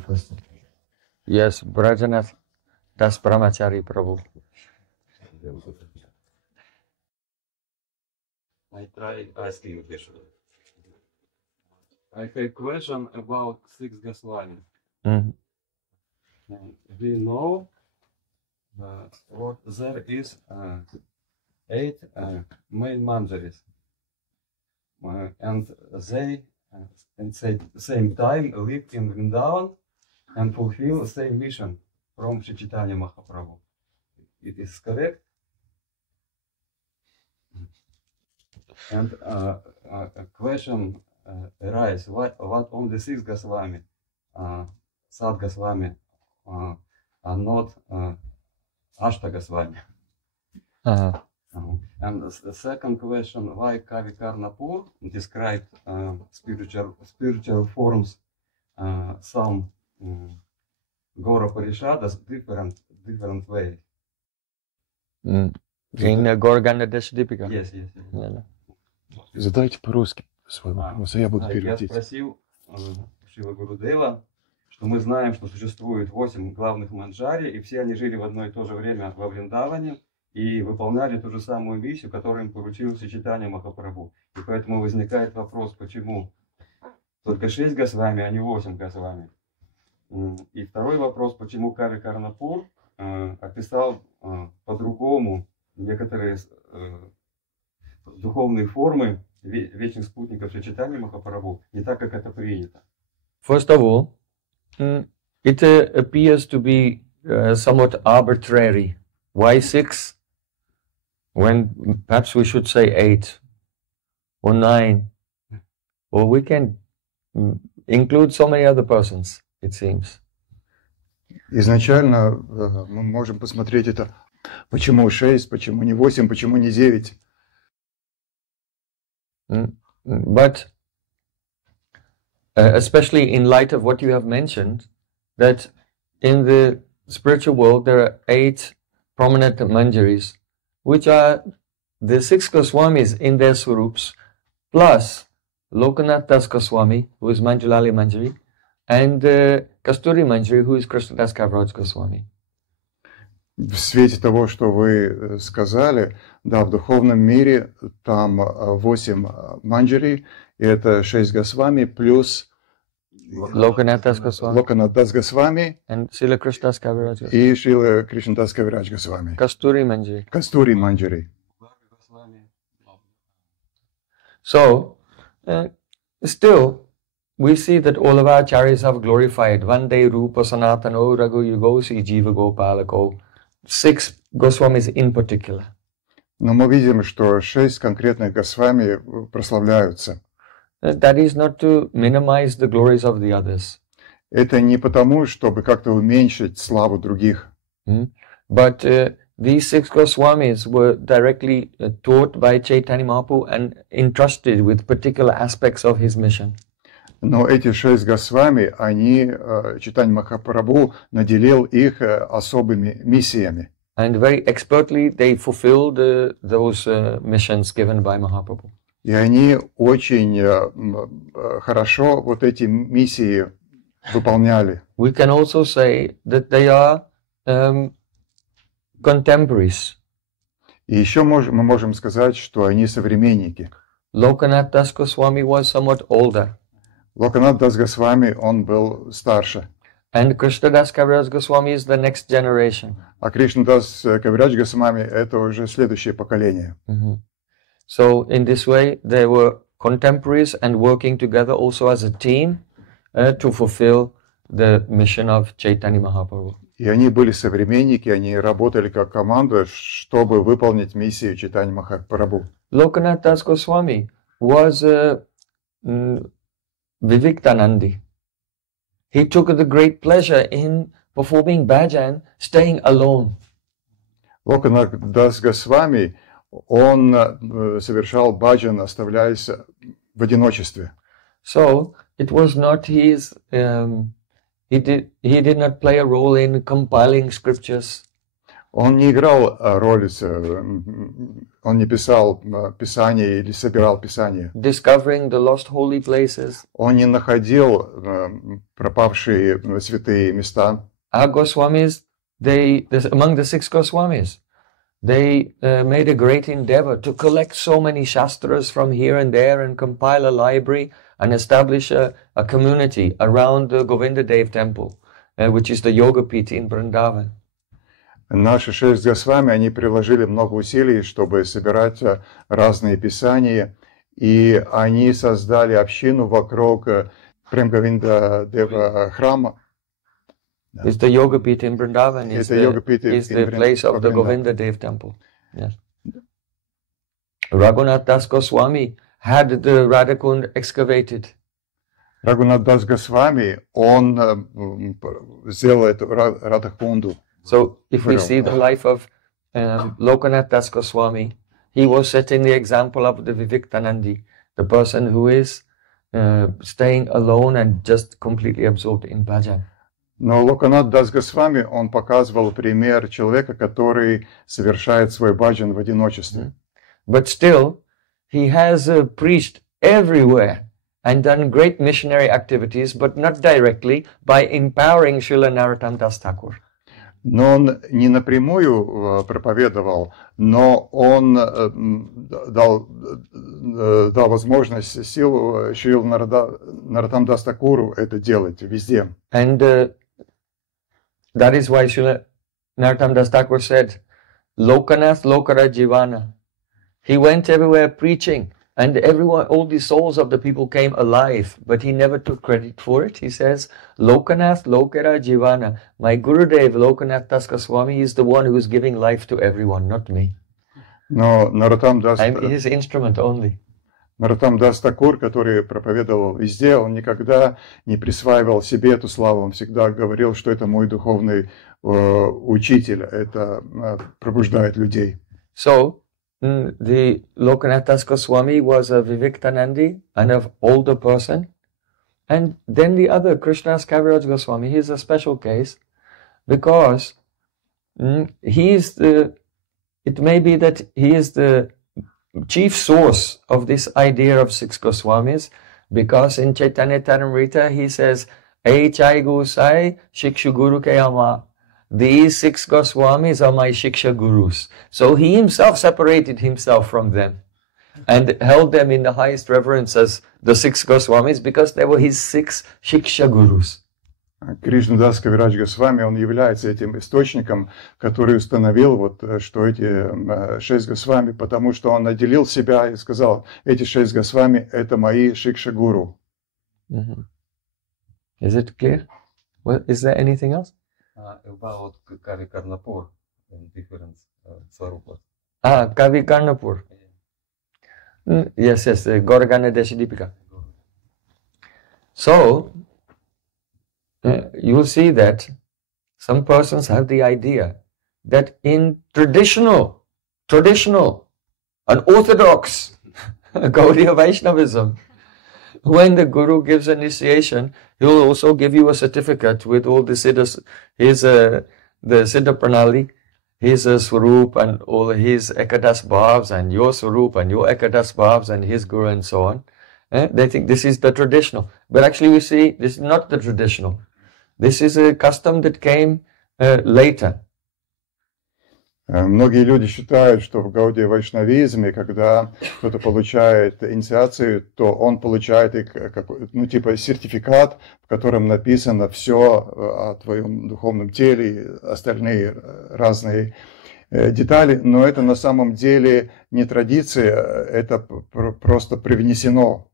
first. Yes, Brajanath Das Brahmachari Prabhu. I try asking this. I have a question about 6 Gosvamis. We know what there is 8 main Manjaris. And they at the same time live in Vrindavan and fulfill the same mission from Sri Chaitanya Mahaprabhu. It is correct? And a question arises, what only 6 Gosvami, Sat Gosvami, are not Ashta Gosvami? And the second question, why Kavi Karnapur described spiritual forms, some Gaura Parishadas different way? In Gaura-ganoddesa-dipika. Yes. Задайте по-русски свой вопрос, а я буду переводить. Я спросил Шрила Гурудева, что мы знаем, что существует 8 главных манджари, и все они жили в одно и то же время во Вриндаване и выполняли ту же самую миссию, которую им поручил Шри Чайтанья Махапрабху. И поэтому возникает вопрос, почему только 6 Госвами, а не 8 Госвами. И второй вопрос, почему Кави Карнапур описал по-другому некоторые духовные формы вечных спутников Шри Чайтаньи Махапрабху, не так, как это принято. First of all, it appears to be somewhat arbitrary. Why 6? When perhaps we should say 8 or 9, or we can include so many other persons, it seems. Изначально мы можем посмотреть это, почему 6, почему не 8, почему не 9. But especially in light of what you have mentioned, that in the spiritual world there are 8 prominent Manjaris, which are the 6 Goswamis in their swarups, plus Lokanath Das Goswami, who is Manjulali Manjari, and Kasturi Manjari, who is Krishnadas Kaviraj Goswami. В свете того, что вы сказали, да, в духовном мире там 8 манджари, и это 6 Госвами, плюс Lokanath Das Госвами and Srila Krishnadas Kaviraj Goswami. И Шрила Кришнадас Кавирадж Госвами. Kasturi Manjari. Кастури Манджари. So, still, we see that all of our acharyas have glorified Vande Rupa Sanatano Raghu Yugosi Jiva Gopalako, 6 Goswamis in particular. Но мы видим, что 6 конкретных Госвами прославляются. That is not to minimize the glories of the others. Это не потому, чтобы как-то уменьшить славу других. But these 6 Goswamis were directly taught by Chaitanya Mahaprabhu and entrusted with particular aspects of his mission. Но эти 6 Госвами, они, Чайтанья Махапрабху наделил их особыми миссиями. And very expertly they fulfilled those missions given by Mahaprabhu. И они очень хорошо вот эти миссии выполняли. We can also say that they are contemporaries. И еще мы можем сказать, что они современники. Lokanath Das Goswami was somewhat older. Локанат Дас Госвами, он был старше. And Krishnadas Kaviraj Goswami is the next generation. А Кришнадас Кавирадж Госвами – это уже следующее поколение. So in this way they were contemporaries and working together also as a team to fulfill the mission of Chaitanya Mahaprabhu. И они были современники, они работали как команда, чтобы выполнить миссию Чайтаньи Махапрабху. Lokanath Das Goswami was Viviktanandi. He took the great pleasure in performing bhajan, staying alone. Локанат Дас Госвами, он совершал баджан, оставляясь в одиночестве. So it was not his. He did not play a role in compiling scriptures. Он не играл роли, он не писал Писание или собирал Писание. discovering the lost holy places. Он не находил пропавшие святые места. Our Goswamis, among the 6 Goswamis, they made a great endeavor to collect so many shastras from here and there and compile a library and establish a community around the Govindadev temple, which is the Yoga Piti in Vrindavan. Наши 6 Госвами, они приложили много усилий, чтобы собирать разные писания, и они создали общину вокруг Прем-Говинда-дева храма. It's the Yoga Piti in Vrindavan. Is the place of the Govinda Dev temple. Yes. Raghunath Das Goswami had the Radhakund excavated. Рагунат Дас Госвами, он сделал эту Радхакунду. So, if we see the life of Lokanath Das Goswami, he was setting the example of the Viviktanandi, the person who is staying alone and just completely absorbed in bhajan. Но Локанат Дас Госвами, он показывал пример человека, который совершает свой баджан в одиночестве. But still, he has preached everywhere and done great missionary activities, but not directly, by empowering Srila Narottam Das Thakur. Но он не напрямую проповедовал, но он дал возможность, силу Шрила Нароттам Дас Thakuru это делать везде. And that is why Srila Narottam Das Thakur said, Lokanath Lokara Jivana. He went everywhere preaching, and everyone, all the souls of the people came alive, but he never took credit for it. He says, Lokanath Lokara Jivana. My Gurudev Lokanath Das Goswami is the one who is giving life to everyone, not me. Но Нароттам Дас... I'm his instrument only. Нароттам Дас Thakuru, который проповедовал везде, он никогда не присваивал себе эту славу, он всегда говорил, что это мой духовный учитель, это пробуждает людей. So, the Lokanath Das Goswami was a Viviktanandi, an older person. And then the other, Krishnadas Kaviraj Goswami, he is a special case because it may be that he is the chief source of this idea of 6 Goswamis, because in Chaitanya Charitamrita he says, Chai Gusai Shikshu Guru Kayama. These 6 Goswamis are my Shiksha Gurus. So he himself separated himself from them and held them in the highest reverence as the 6 Goswamis because they were his 6 Shiksha Gurus. Кришнадас Кавирадж Госвами, он является этим источником, который установил, вот, что эти 6 Госвами, потому что он отделил себя и сказал, эти 6 Госвами – это мои Шикша Гуру. Is it clear? Well, is there anything else? About Kavi Karnapur and different Swarupas. Kavi Karnapur. Yes, Gaura-ganoddesa-dipika. So, you'll see that some persons have the idea that in traditional and orthodox Gaudiya Vaishnavism, when the Guru gives initiation, he'll also give you a certificate with all the siddhas, the siddha pranali, his Swarup and all his Ekadas Bhavs and your Swarup and your Ekadas Bhavs and his Guru and so on. They think this is the traditional. But actually we see this is not the traditional. This is a custom that came later. Многие люди считают, что в Гаудия Вайшнавизме, когда кто-то получает инициацию, то он получает типа сертификат, в котором написано все о твоем духовном теле, остальные разные детали, но это на самом деле не традиция, это просто привнесено.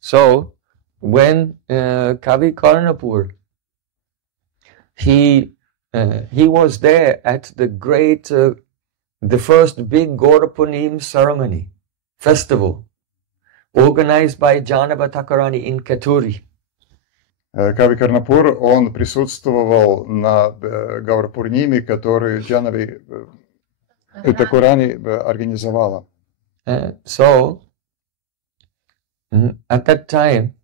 So, when Kavi Karnapur, he was there at the first big Gaurapunim ceremony, festival, organized by Janava Thakurani in Keturi. Кави Карнапур, он присутствовал на Гаурапурниме, который Джанави Такурани организовала. So, at that time,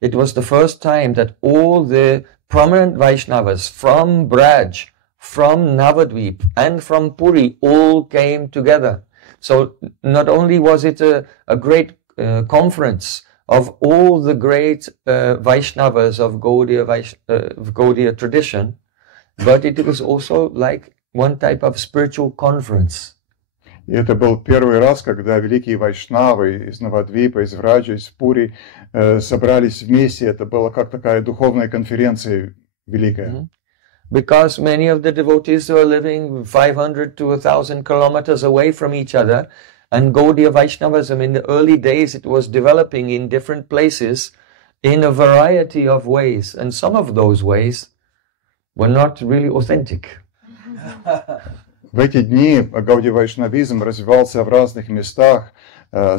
it was the first time that all the prominent Vaishnavas from Braj, from Navadvip and from Puri all came together. So not only was it a great conference of all the great Vaishnavas of Gaudiya tradition, but it was also like one type of spiritual conference. И это был первый раз, когда великие вайшнавы из Навадвипа, из Враджа, из Пури собрались вместе. Это была как такая духовная конференция великая. Because many of the devotees were living 500 to 1,000 kilometers away from each other, and Gaudiya Vaishnavism in the early days, it was developing in different places in a variety of ways, and some of those ways were not really authentic. В эти дни гаудия-вайшнавизм развивался в разных местах,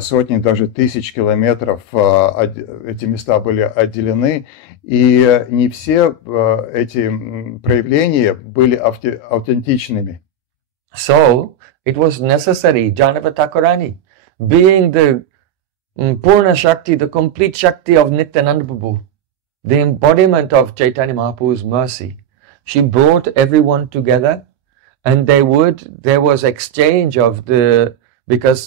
сотни, даже тысяч километров эти места были отделены, и не все эти проявления были аутентичными. So, it was necessary, Janava Thakurani, being the Purna Shakti, the complete Shakti of Nityananda Prabhu, the embodiment of Chaitanya Mahaprabhu's mercy, she brought everyone together, and there was exchange of because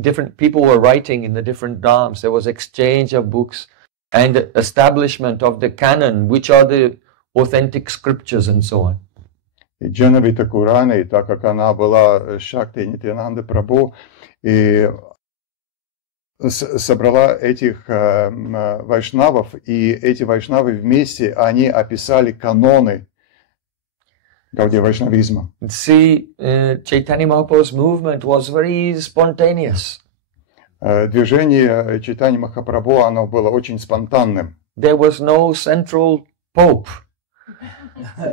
different people were writing in the different dhams, there was exchange of books and establishment of the canon, which are the authentic scriptures and so on. И Джанави Такурани, так как она была Шакти Нитьянанды Прабху, и собрала этих вайшнавов, и эти вайшнавы вместе, они описали каноны гаудия-вайшнавизма. See, Chaitanya Mahaprabhu's movement was very spontaneous. Движение Чайтаньи Махапрабху, оно было очень спонтанным. There was no central pope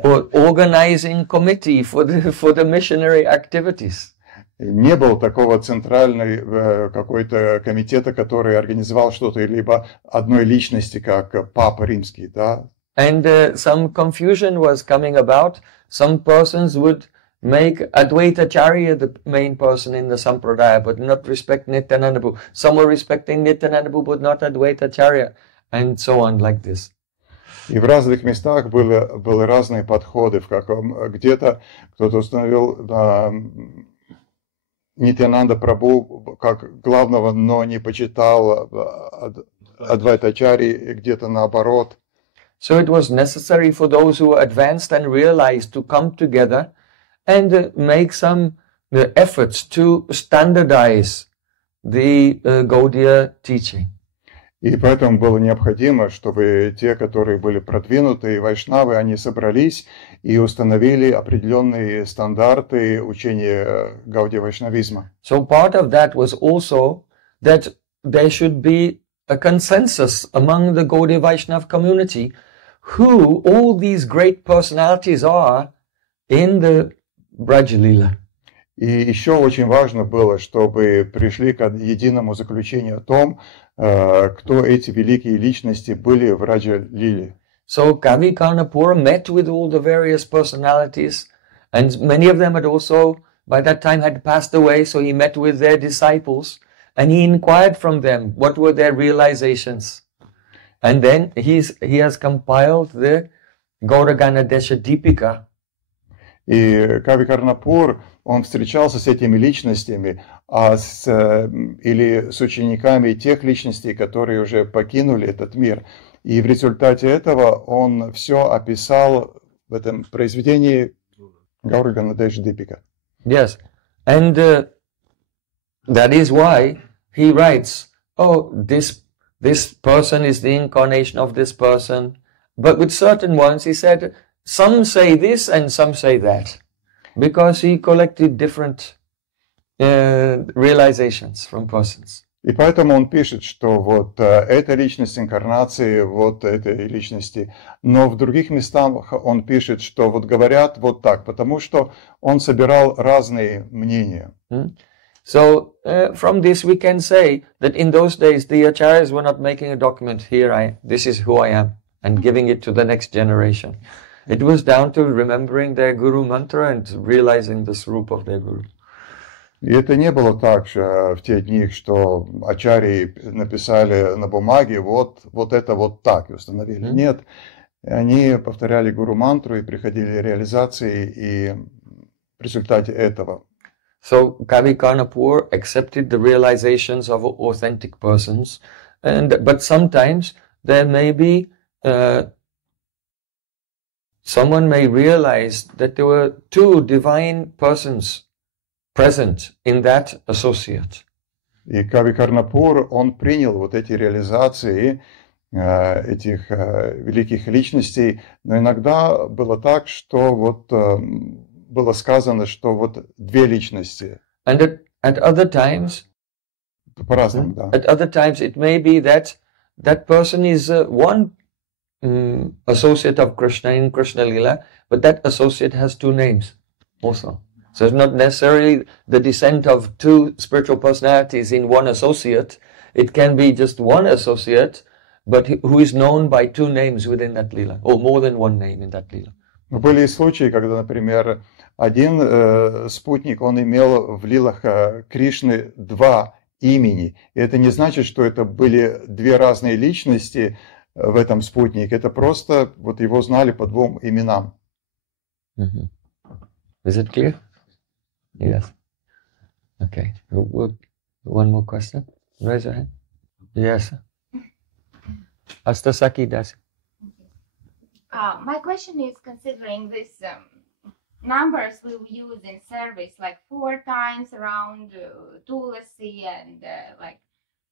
or organizing committee for the missionary activities. Не было такого центрального какой-то комитета, который организовал что-то, либо одной личности, как Папа Римский, да. And some confusion was coming about. Some persons would make Advaita-charya the main person in the Sampradaya, but not respect Nityananda Prabhu. Some were respecting Nityananda Prabhu, but not Advaita-charya, and so on like this. И в разных местах были разные подходы. Где-то кто-то установил Нитьянанда Прабху как главного, но не почитал Адвайта-чарьи, где-то наоборот. So it was necessary for those who were advanced and realized to come together and make some efforts to standardize the Gaudiya teaching. И поэтому было необходимо, чтобы те, которые были продвинутые вайшнавы, они собрались и установили определенные стандарты учения гаудия-вайшнавизма. So part of that was also that there should be a consensus among the Gaudiya Vaishnav community who all these great personalities are in the Braj-lila. И еще очень важно было, чтобы пришли к единому заключению о том, кто эти великие личности были в Раджа-лиле. So Kavi Karnapura met with all the various personalities, and many of them had also by that time had passed away, so he met with their disciples and he inquired from them what were their realizations. And then he has compiled the Gaura-ganoddesa-dipika. И Кави Карнапур, он встречался с этими личностями, или с учениками тех личностей, которые уже покинули этот мир. И в результате этого он все описал в этом произведении Gaura-ganoddesa-dipika. Yes, and that is why he writes, oh, this person is the incarnation of this person. But with certain ones, he said, some say this and some say that, because he collected different realizations from persons. И поэтому он пишет, что вот эта личность инкарнации вот этой личности, но в других местах он пишет, что вот говорят вот так, потому что он собирал разные мнения. So from this we can say that in those days the acharyas were not making a document, this is who I am, and giving it to the next generation. It was down to remembering their guru mantra and realizing the swarup of their guru. И это не было так же в те дни, что ачарьи написали на бумаге, вот это вот так и установили. Нет, И они повторяли гуру-мантру и приходили реализации, и в результате этого. So Kavi Karnapur accepted the realizations of authentic persons, but sometimes there may be someone may realize that there were two divine persons present in that associate. И Кави Карнапур, он принял вот эти реализации этих великих личностей, но иногда было так, что вот было сказано, что вот две личности. And at other times, по-разному, да. At other times it may be that that person is one associate of Krishna in Krishna Lila, but that associate has two names also. So it's not necessarily the descent of two spiritual personalities in one associate. It can be just one associate, but who is known by two names within that Lila, or more than one name in that Lila. Были и случаи, когда, например, один спутник, он имел в лилах Кришны два имени. И это не значит, что это были две разные личности в этом спутнике. Это просто вот его знали по двум именам. Is it clear? Yes. Okay. One more question. Raise your hand. Yes. Astasaki Das. My question is, considering these numbers we use in service, like 4 times around Tulasi and like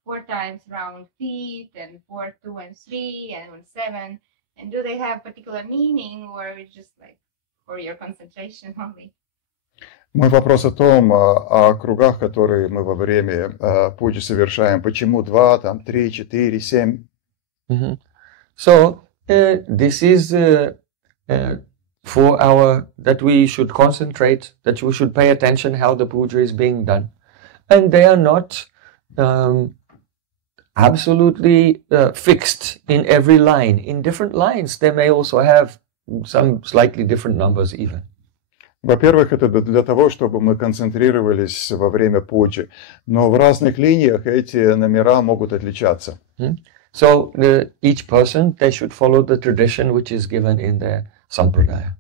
4 times around feet and 4, 2, and 3 and 7, and do they have particular meaning, or it's just like for your concentration only? Мой вопрос о том, о кругах, которые мы во время пуджи совершаем. Почему 2, там 3, 4, 7? So this is for our, that we should concentrate, that we should pay attention how the puja is being done. And they are not absolutely fixed in every line. In different lines, they may also have some slightly different numbers even. Во-первых, это для того, чтобы мы концентрировались во время пуджи. Но в разных линиях эти номера могут отличаться. So each person, they should follow the tradition which is given in their sampradaya.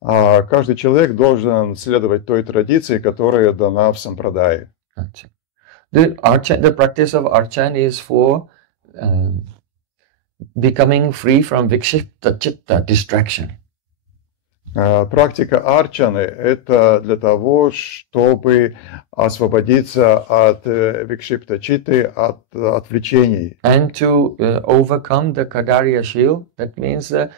Каждый человек должен следовать той традиции, которая дана в сампрадае. The practice of Archana is for becoming free from vikshipta chitta, distraction. Практика арчаны – это для того, чтобы освободиться от викшипта читты, от отвлечений. And to overcome the kadarya shil, that means the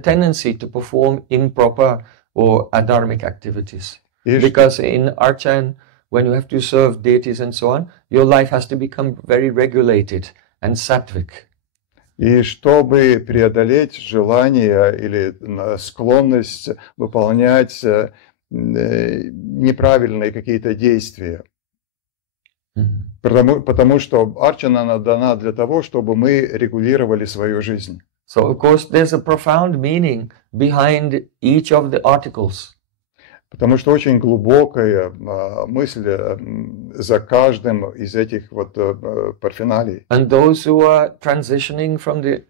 tendency to perform improper or adharmic activities. Because in Archana, when you have to serve deities and so on, your life has to become very regulated and sattvic. И чтобы преодолеть желание или склонность выполнять неправильные какие-то действия. Потому что арчана она дана для того, чтобы мы регулировали свою жизнь. So of course there's a profound meaning behind each of the articles. Потому что очень глубокая мысль за каждым из этих вот парфиналий. And those who are transitioning from the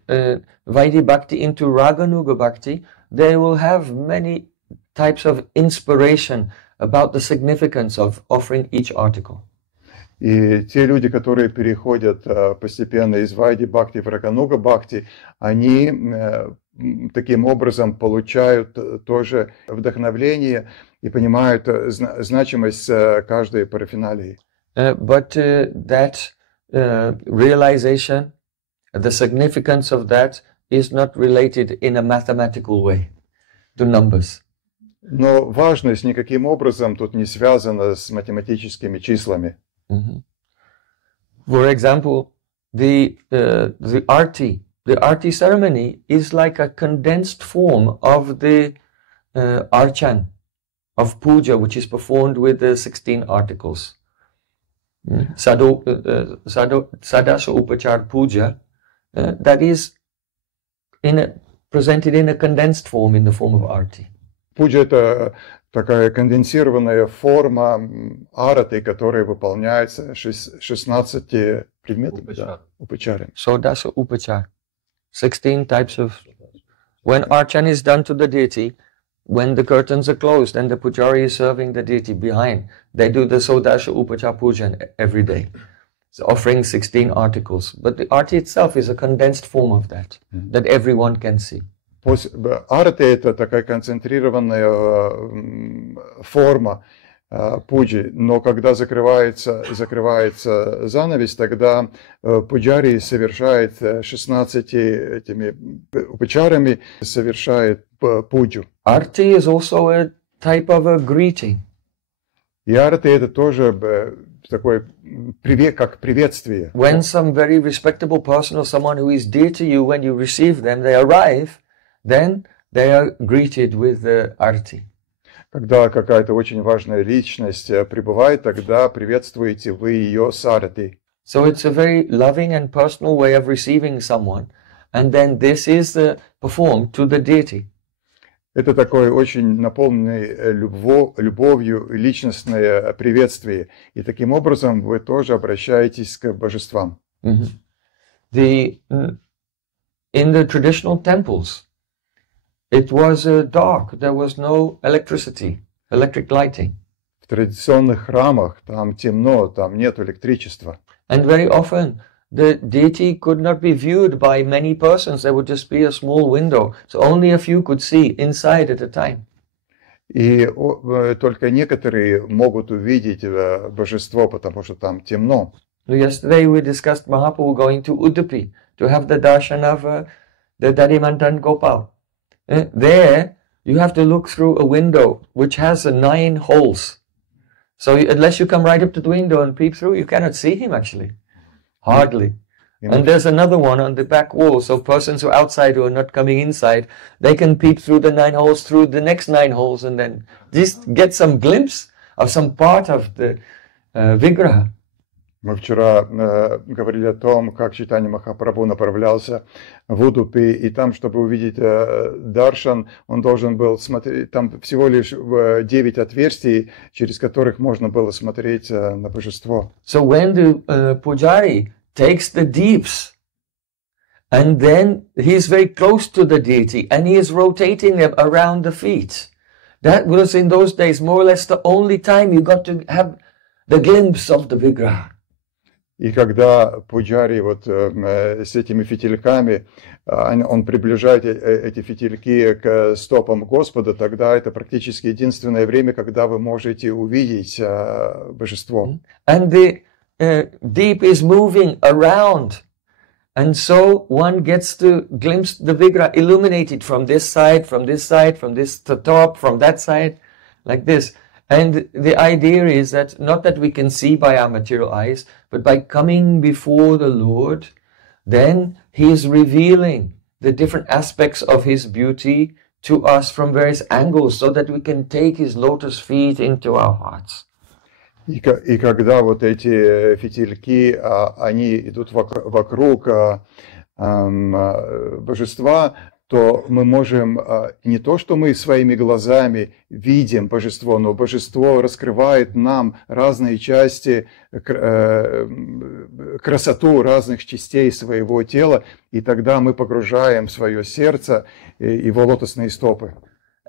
Vaidhi Bhakti into Raganuga Bhakti, they will have many types of inspiration about the significance of offering each article. И те люди, которые переходят постепенно из Вайди Бхакти в Рагануга Бхакти, они таким образом получают тоже вдохновление и понимают значимость каждой парафиналии. But that realization, the significance of that is not related in a mathematical way to numbers. Но важность никаким образом тут не связана с математическими числами. For example, the arti ceremony is like a condensed form of the archan, of puja, which is performed with the 16 articles. Sadasha Upachar Puja, that is presented in a condensed form, in the form of arti. Пуджа – это такая конденсированная форма араты, которая выполняется 16 предметами. Упачарами. So that's upachar. 16 types of When Archana is done to the deity, when the curtains are closed and the pujari is serving the deity behind, they do the Sodasha Upacha Pujan every day. So offering 16 articles. But the arti itself is a condensed form of that, that everyone can see. Арти – это такая концентрированная форма пуджи, но когда закрывается занавес, тогда пуджари совершает 16 этими упачарами, совершает пуджу. Arti is also a type of a greeting. И арти – это тоже такое как приветствие. When some very respectable person or someone who is dear to you, when you receive them, they arrive, then they are greeted with the arti. Когда какая-то очень важная личность прибывает, тогда приветствуете вы ее с арти. So it's a very loving and personal way of receiving someone, and then this is performed to the deity. Это такое очень наполненное любовью личностное приветствие. И таким образом вы тоже обращаетесь к божествам. In the traditional temples, it was dark. There was no electric lighting. В традиционных храмах там темно, там нет электричества. And very often the deity could not be viewed by many persons. There would just be a small window, so only a few could see inside at a time. И только некоторые могут увидеть божество, потому что там темно. Yesterday we discussed Mahaprabhu going to Udupi to have the darshan of the Dadimantan Gopal. There you have to look through a window which has 9 holes. So unless you come right up to the window and peep through, you cannot see him actually. Hardly. And there's another one on the back wall, so persons who are outside who are not coming inside, they can peep through the 9 holes, through the next 9 holes, and then just get some glimpse of some part of the Vigraha. Мы вчера говорили о том, как Чайтанья Махапрабху направлялся в Удупи, и там, чтобы увидеть даршан, он должен был смотреть, там всего лишь 9 отверстий, через которых можно было смотреть на божество. So when the pujari takes the deeps, and then he is very close to the deity, and he is rotating them around the feet. That was in those days more or less the only time you got to have the glimpse of the Vigraha. И когда пуджари вот с этими фитильками, он приближает эти фитильки к стопам Господа, тогда это практически единственное время, когда вы можете увидеть божество. And the deep is moving around, and so one gets to glimpse the Vigraha illuminated from this side, from this side, from this to top, from that side, like this. And the idea is that not that we can see by our material eyes, but by coming before the Lord, then He is revealing the different aspects of His beauty to us from various angles, so that we can take His lotus feet into our hearts. И когда вот эти фитильки, они идут вокруг божества, то мы можем не то, что мы своими глазами видим божество, но божество раскрывает нам разные части, красоту разных частей своего тела, и тогда мы погружаем свое сердце его лотосные стопы.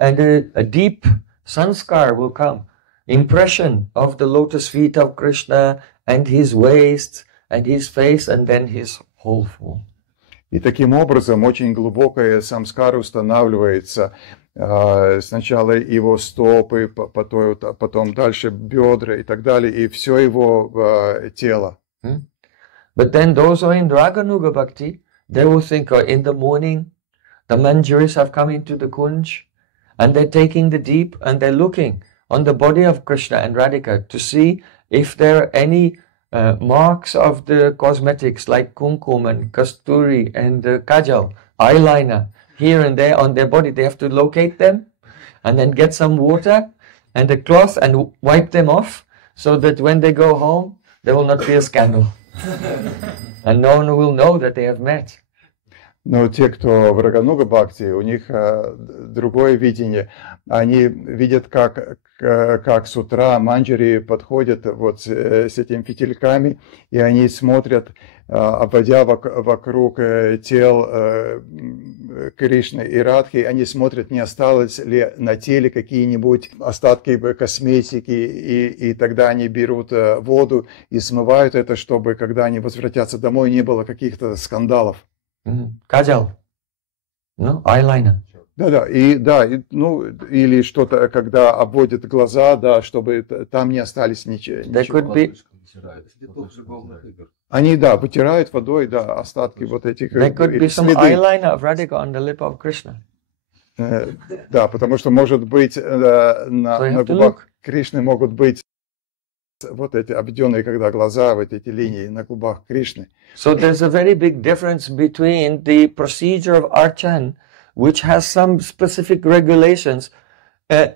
And a deep sanskar will come, impression of the lotus feet of Krishna and his waist and his face and then his whole form. И таким образом очень глубокая самскара устанавливается. Сначала его стопы, потом дальше бедра и так далее, и все его тело. But then those who are in Raganuga Bhakti, they will think, in the morning, the Manjaris have come into the Kunj, and they're taking the deep, and they're looking on the body of Krishna and Radhika to see if there are any marks of the cosmetics like kumkum and kasturi and kajal, eyeliner, here and there on their body. They have to locate them and then get some water and a cloth and wipe them off, so that when they go home, there will not be a scandal. And no one will know that they have met. Но те, кто в Рагануга-бхакти, у них другое видение. Они видят, как с утра манджари подходят вот с этими фитильками, и они смотрят, обводя вокруг тел Кришны и Радхи, они смотрят, не осталось ли на теле какие-нибудь остатки косметики, и тогда они берут воду и смывают это, чтобы, когда они возвратятся домой, не было каких-то скандалов. Kajal, no, eyeliner. Да, ну, или что-то, когда обводят глаза, да, чтобы там не остались ничего. Они, да, вытирают водой, да, остатки вот этих There could be some eyeliner of Radhika on the lip of Krishna. Да, потому что, может быть, на губах Кришны могут быть вот эти обведенные, когда глаза, вот эти линии на губах Кришны. So there's a very big difference between the procedure of Archana, which has some specific regulations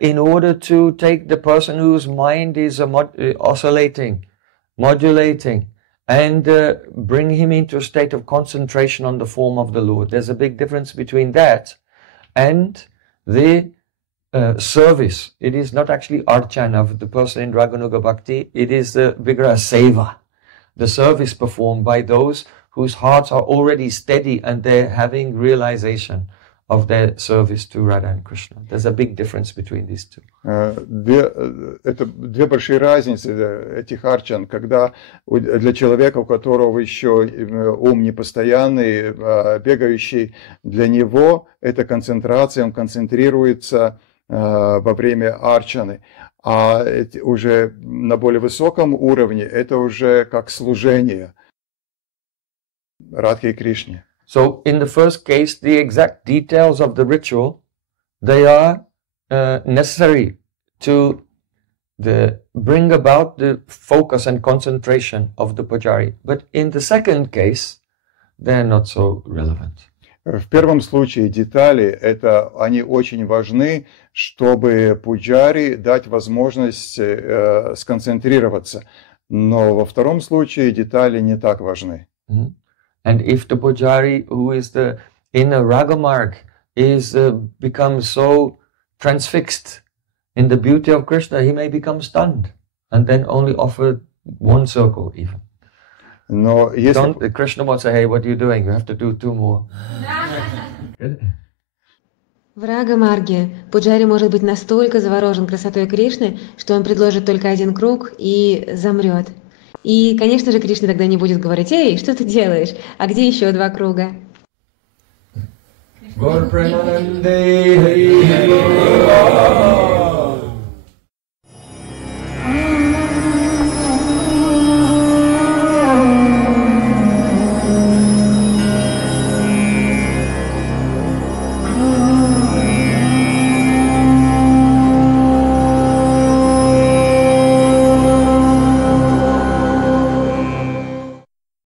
in order to take the person whose mind is oscillating, modulating, and bring him into a state of concentration on the form of the Lord. There's a big difference between that and the service. It is not actually Archana of the person in Raganuga Bhakti, it is the Vigraha Seva, the service performed by those whose hearts are already steady and they're having realization of their service to Radha and Krishna. There's a big difference between these two. Это две большие разницы этих арчан, когда для человека, у которого еще ум непостоянный, бегающий, для него это концентрация, он концентрируется во время арчаны. А уже на более высоком уровне это уже как служение Радхе и Кришне. So in the first case, the exact details of the ritual, they are necessary to bring about the focus and concentration of the pujari. But in the second case, they're not so relevant. В первом случае детали, они очень важны, чтобы пуджари дать возможность сконцентрироваться. Но во втором случае детали не так важны. And if the pujari who is in a ragamarg becomes so transfixed in the beauty of Krishna, he may become stunned and then only offer one circle even. Но если... Krishna won't say, hey, what are you doing? You have to do 2 more. В Рага-марге пуджари может быть настолько заворожен красотой Кришны, что он предложит только 1 круг и замрет. И, конечно же, Кришна тогда не будет говорить: «Эй, что ты делаешь? А где еще 2 круга?» Gaur Premanande Hari Hari